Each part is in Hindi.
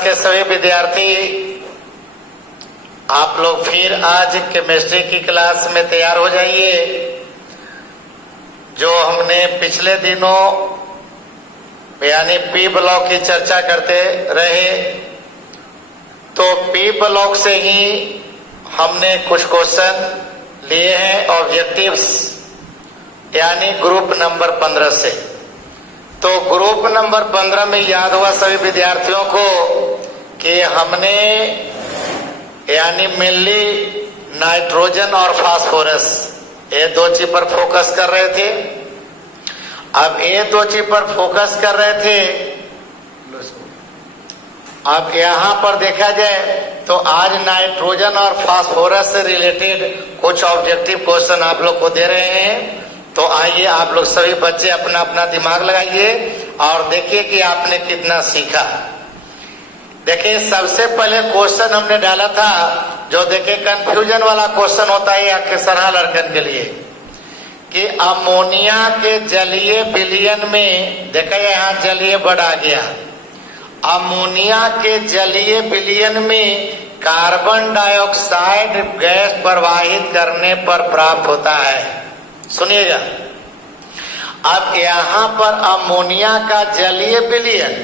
क्लास के सभी विद्यार्थी, आप लोग फिर आज केमिस्ट्री की क्लास में तैयार हो जाइए। जो हमने पिछले दिनों यानी पी ब्लॉक की चर्चा करते रहे, तो पी ब्लॉक से ही हमने कुछ क्वेश्चन लिए हैं ऑब्जेक्टिव्स, यानी ग्रुप नंबर 15 से। तो ग्रुप नंबर 15 में याद हुआ सभी विद्यार्थियों को कि हमने यानी मेनली नाइट्रोजन और फास्फोरस ये दो चीज पर फोकस कर रहे थे। अब ये दो चीज पर फोकस कर रहे थे, अब यहाँ पर देखा जाए तो आज नाइट्रोजन और फास्फोरस से रिलेटेड कुछ ऑब्जेक्टिव क्वेश्चन आप लोग को दे रहे हैं। तो आइए आप लोग सभी बच्चे अपना अपना दिमाग लगाइए और देखिए कि आपने कितना सीखा। देखिए सबसे पहले क्वेश्चन हमने डाला था, जो देखिए कंफ्यूजन वाला क्वेश्चन होता है अक्सर लड़कन के लिए, कि अमोनिया के जलीय विलयन में, देखा यहाँ जलीय बढ़ आ गया, अमोनिया के जलीय विलयन में कार्बन डाइऑक्साइड गैस प्रवाहित करने पर प्राप्त होता है। सुनिएगा, अब यहाँ पर अमोनिया का जलीय विलयन,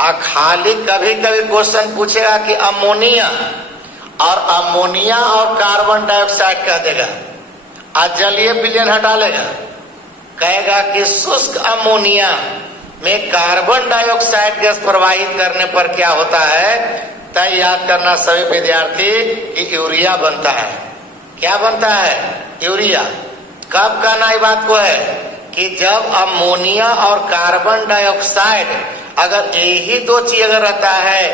खाली कभी कभी क्वेश्चन पूछेगा कि अमोनिया और कार्बन डाइऑक्साइड कह देगा, आज जलीय विलयन हटा लेगा, कहेगा कि शुष्क अमोनिया में कार्बन डाइऑक्साइड गैस प्रवाहित करने पर क्या होता है। तय याद करना सभी विद्यार्थी कि यूरिया बनता है। क्या बनता है? यूरिया। कब कहना ये बात को है कि जब अमोनिया और कार्बन डाइऑक्साइड, अगर यही दो चीज अगर रहता है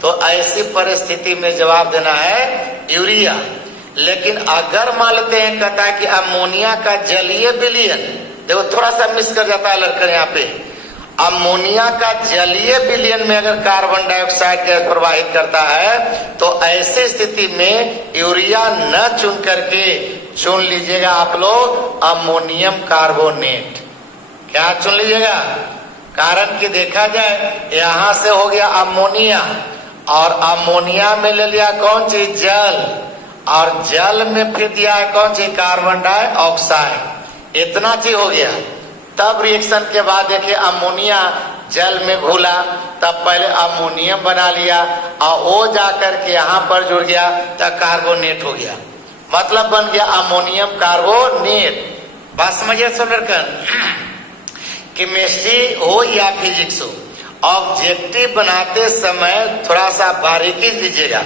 तो ऐसी परिस्थिति में जवाब देना है यूरिया। लेकिन अगर मान लेते हैं कहता है कि अमोनिया का जलीय विलयन, देखो थोड़ा सा मिस कर जाता है लड़का यहाँ पे, अमोनिया का जलीय विलयन में अगर कार्बन डाइऑक्साइड गैस प्रवाहित करता है तो ऐसी स्थिति में यूरिया न चुन करके चुन लीजिएगा आप लोग अमोनियम कार्बोनेट। क्या चुन लीजिएगा? कारण कि देखा जाए यहां से हो गया अमोनिया और अमोनिया में ले लिया कौन चीज? जल, और जल में फिर दिया है कौन चीज? Carbon dioxide. इतना चीज हो गया। तब रिएक्शन के बाद देखिए अमोनिया जल में घुला, तब पहले अमोनियम बना लिया और वो जाकर के यहाँ पर जुड़ गया तो कार्बोनेट हो गया, मतलब बन गया अमोनियम कार्बोनेट। बात समझिए सब लड़कन, केमिस्ट्री हो या फिजिक्स हो, ऑब्जेक्टिव बनाते समय थोड़ा सा बारीकी दीजिएगा,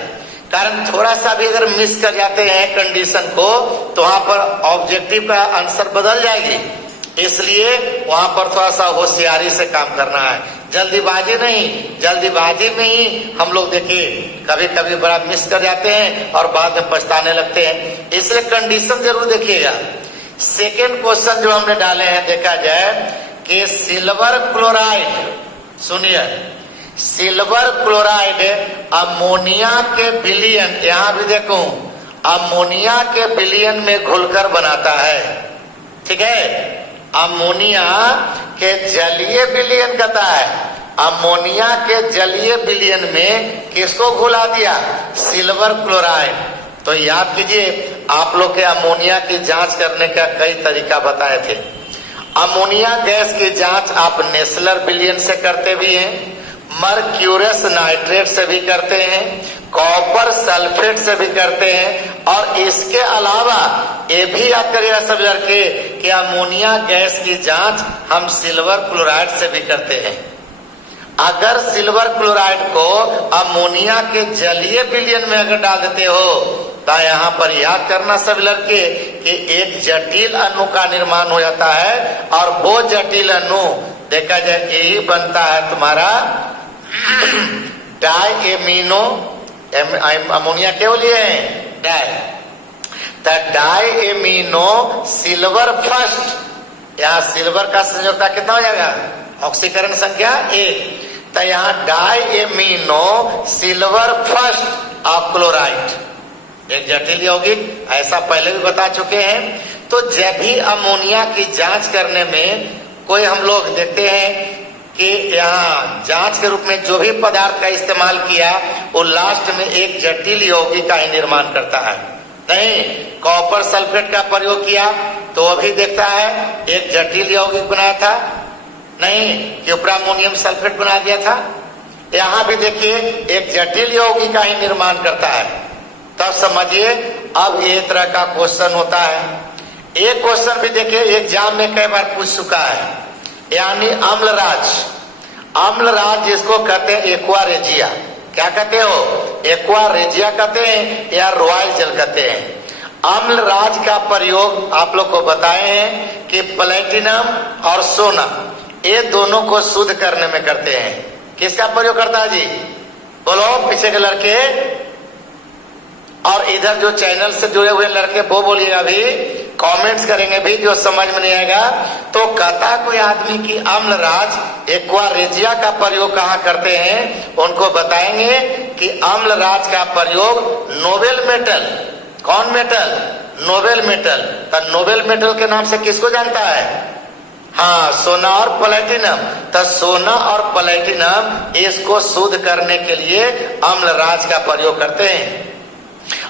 कारण थोड़ा सा भी अगर मिस कर जाते हैं कंडीशन को तो वहां पर ऑब्जेक्टिव का आंसर बदल जाएगी। इसलिए वहां पर थोड़ा सा होशियारी से काम करना है, जल्दीबाजी नहीं। जल्दीबाजी में ही हम लोग देखिए कभी कभी बड़ा मिस कर जाते हैं और बाद में पछताने लगते हैं, इसलिए कंडीशन जरूर देखिएगा। सेकेंड क्वेश्चन जो हमने डाले हैं, देखा जाए कि सिल्वर क्लोराइड, सुनिए, सिल्वर क्लोराइड अमोनिया के विलयन, यहां भी देखो अमोनिया के विलयन में घुलकर बनाता है। ठीक है, अमोनिया के जलीय विलयन कहता है, अमोनिया के जलीय विलयन में किसको घुला दिया? Silver chloride. तो याद कीजिए आप लोग के अमोनिया की जांच करने का कई तरीका बताए थे। अमोनिया गैस की जांच आप नेस्लर विलयन से करते भी हैं, मर्क्यूरस नाइट्रेट से भी करते हैं, कॉपर सल्फेट से भी करते हैं, और इसके अलावा ये भी याद करिएगा सब लड़के कि अमोनिया गैस की जांच हम सिल्वर क्लोराइड से भी करते हैं। अगर सिल्वर क्लोराइड को अमोनिया के जलीय विलयन में अगर डाल देते हो तो यहाँ पर याद करना सब लड़के कि एक जटिल अणु का निर्माण हो जाता है, और वो जटिल अणु देखा जाए यही बनता है तुम्हारा डाइएमिनो, अमोनिया केवल ये है डाई, डाइएमिनो सिल्वर फर्स्ट। यहाँ सिल्वर का संयोजकता कितना हो जाएगा? ऑक्सीकरण संख्या 1, तो यहाँ डाइएमिनो सिल्वर फर्स्ट क्लोराइड एक जटिल यौगिक, ऐसा पहले भी बता चुके हैं। तो जब भी अमोनिया की जांच करने में कोई हम लोग देखते हैं कि यहाँ जांच के रूप में जो भी पदार्थ का इस्तेमाल किया वो लास्ट में एक जटिल यौगिक का ही निर्माण करता है। नहीं, कॉपर सल्फेट का प्रयोग किया तो अभी देखता है एक जटिल यौगिक बनाया था, नहीं कि अमोनियम सल्फेट बना दिया था। यहाँ भी देखिए एक जटिल यौगिक का ही निर्माण करता है। तब समझिए अब ये तरह का क्वेश्चन होता है। एक क्वेश्चन भी देखिए एग्जाम में कई बार पूछ चुका है, यानी अम्लराज। अम्लराज जिसको कहते हैं एक्वा रेजिया, क्या कहते हो, एक्वा रेजिया कहते हैं या रॉयल जल कहते हैं। अम्लराज का प्रयोग आप लोग को बताए हैं कि प्लेटिनम और सोना ये दोनों को शुद्ध करने में करते हैं। किसका प्रयोग करता है जी, बोलो पीछे के लड़के, और इधर जो चैनल से जुड़े हुए लड़के वो बोलिएगा भी, कमेंट्स करेंगे भी, जो समझ में नहीं आएगा तो कहता कोई आदमी की अम्लराज एक्वा रेजिया का प्रयोग कहाँ करते हैं, उनको बताएंगे कि अम्लराज का प्रयोग नोबेल मेटल, कौन मेटल, नोबेल मेटल। तो नोबेल मेटल के नाम से किसको जानता है, हाँ सोना और प्लेटिनम। तो सोना और प्लेटिनम इसको शुद्ध करने के लिए अम्लराज का प्रयोग करते हैं।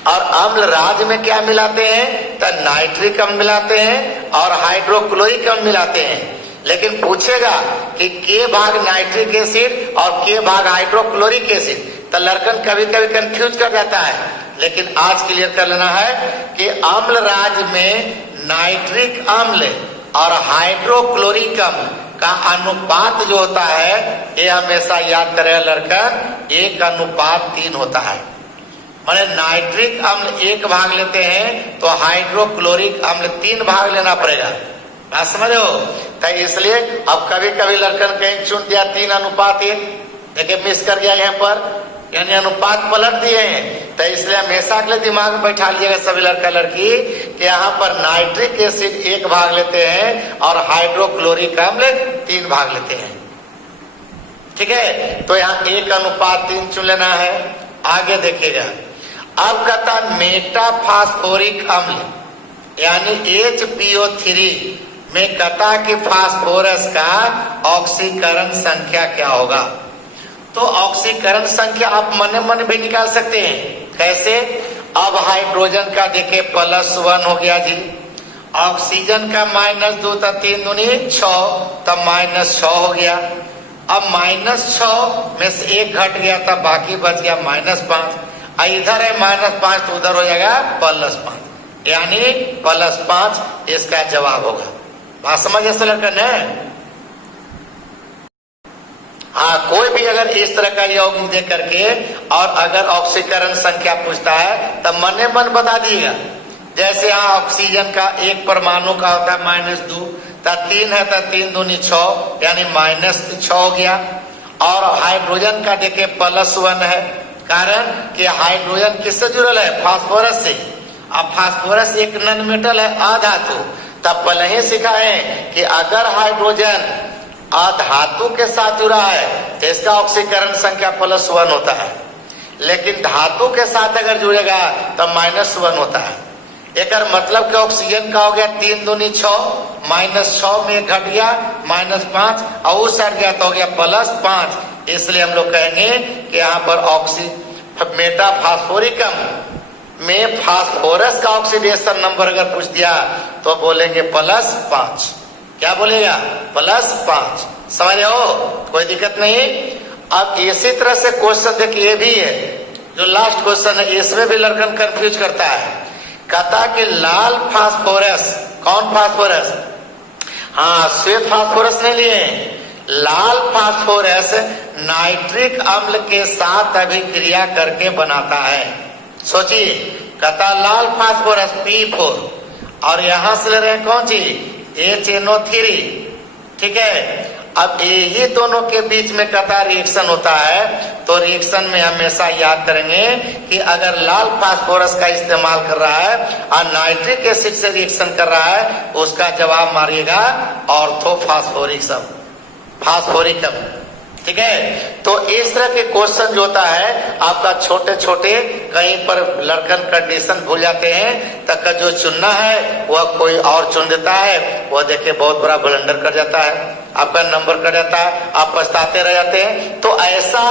और अम्लराज में क्या मिलाते हैं, तो नाइट्रिक अम्ल मिलाते हैं और हाइड्रोक्लोरिक अम्ल मिलाते हैं। लेकिन पूछेगा कि के भाग नाइट्रिक एसिड और के भाग हाइड्रोक्लोरिक एसिड, तो लड़कन कभी कभी कंफ्यूज कर जाता है। लेकिन आज क्लियर कर लेना है कि अम्लराज में नाइट्रिक अम्ल और हाइड्रोक्लोरिक अम्ल का अनुपात जो होता है ये हमेशा याद करेगा लड़कन, 1:3 होता है। माने नाइट्रिक अम्ल 1 भाग लेते हैं तो हाइड्रोक्लोरिक अम्ल 3 भाग लेना पड़ेगा। बात समझ हो, तो इसलिए अब कभी कभी लड़कन कहीं चुन दिया 3:1, देखिए मिस कर गया यहाँ पर, यानी अनुपात पलट दिए हैं। तो इसलिए हमेशा के लिए दिमाग में बैठा लीजिएगा सभी लड़का लड़की कि यहाँ पर नाइट्रिक एसिड 1 भाग लेते हैं और हाइड्रोक्लोरिक अम्ल 3 भाग लेते हैं। ठीक है, तो यहाँ 1:3 चुन लेना है। आगे देखिएगा, अब कहता मेटाफास्फोरिक अम्ल यानी HPO3 में कहता कि फास्फोरस का ऑक्सीकरण संख्या क्या होगा। तो ऑक्सीकरण संख्या आप मन मन भी निकाल सकते हैं। कैसे, अब हाइड्रोजन का देखिए +1 हो गया जी, ऑक्सीजन का -2 तो 3 दूनी 6, तब -6 हो गया। अब -6 में से 1 घट गया था, बाकी बच गया -5। इधर है -5 तो उधर हो जाएगा +5, यानी +5 इसका जवाब होगा। बात समझ ऐसा लड़का न, हाँ कोई भी अगर इस तरह का यौगिक दे करके और अगर ऑक्सीकरण संख्या पूछता है तब मने मन बता दिएगा। जैसे यहाँ ऑक्सीजन का 1 परमाणु का होता है -2, तो 3 है तो 3 दूनी 6, यानी -6 हो गया। और हाइड्रोजन का देखिए +1 है, कारण कि हाइड्रोजन किससे जुड़ल है, फास्फोरस से। अब फास्फोरस एक नॉन मेटल है, अधातु। तब पहले ही सीखा है कि अगर हाइड्रोजन अधातु के साथ जुड़ा है तो इसका ऑक्सीकरण संख्या +1 होता है, लेकिन धातु के साथ अगर जुड़ेगा तो -1 होता है। एक मतलब कि ऑक्सीजन का हो गया 3 दूनी 6, -6 में घट गया -5 और उस हट गया तो हो गया +5। इसलिए हम लोग कहेंगे कि यहाँ पर मेटाफास्फोरिक अम्ल में फास्फोरस का ऑक्सीडेशन नंबर अगर पूछ दिया तो बोलेंगे +5। क्या बोलेगा, +5। समझ रहे हो, कोई दिक्कत नहीं। अब इसी तरह से क्वेश्चन देखिए ये भी है, जो लास्ट क्वेश्चन है इसमें भी लड़कन कंफ्यूज करता है। कहता कि लाल फास्फोरस, कौन फास्फोरस, हाँ श्वेत फास्फोरस नहीं लिए, लाल फास्फोरस नाइट्रिक अम्ल के साथ अभिक्रिया करके बनाता है। सोचिए, कहता लाल फास्फोरस P4 और यहां से ले रहे हैं कौन चीज, HNO3। ठीक है, अब यही दोनों के बीच में कहता रिएक्शन होता है। तो रिएक्शन में हमेशा याद करेंगे कि अगर लाल फास्फोरस का इस्तेमाल कर रहा है और नाइट्रिक एसिड से रिएक्शन कर रहा है, उसका जवाब मारिएगा ऑर्थोफास्फोरिक सब, फास्फोरिक अम्ल। ठीक है। तो इस तरह के क्वेश्चन जो होता है आपका छोटे छोटे, कहीं पर लड़कन कंडीशन भूल जाते हैं, तक का जो चुनना है वह कोई और चुन देता है, वह देखिए बहुत बड़ा ब्लंडर कर जाता है, आपका नंबर कट जाता है, आप पछताते रह जाते हैं। तो ऐसा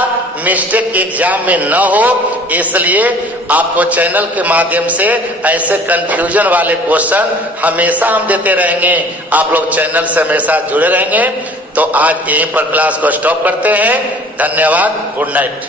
मिस्टेक एग्जाम में न हो, इसलिए आपको चैनल के माध्यम से ऐसे कंफ्यूजन वाले क्वेश्चन हमेशा हम देते रहेंगे। आप लोग चैनल से हमेशा जुड़े रहेंगे। तो आज यहीं पर क्लास को स्टॉप करते हैं। धन्यवाद, गुड नाइट।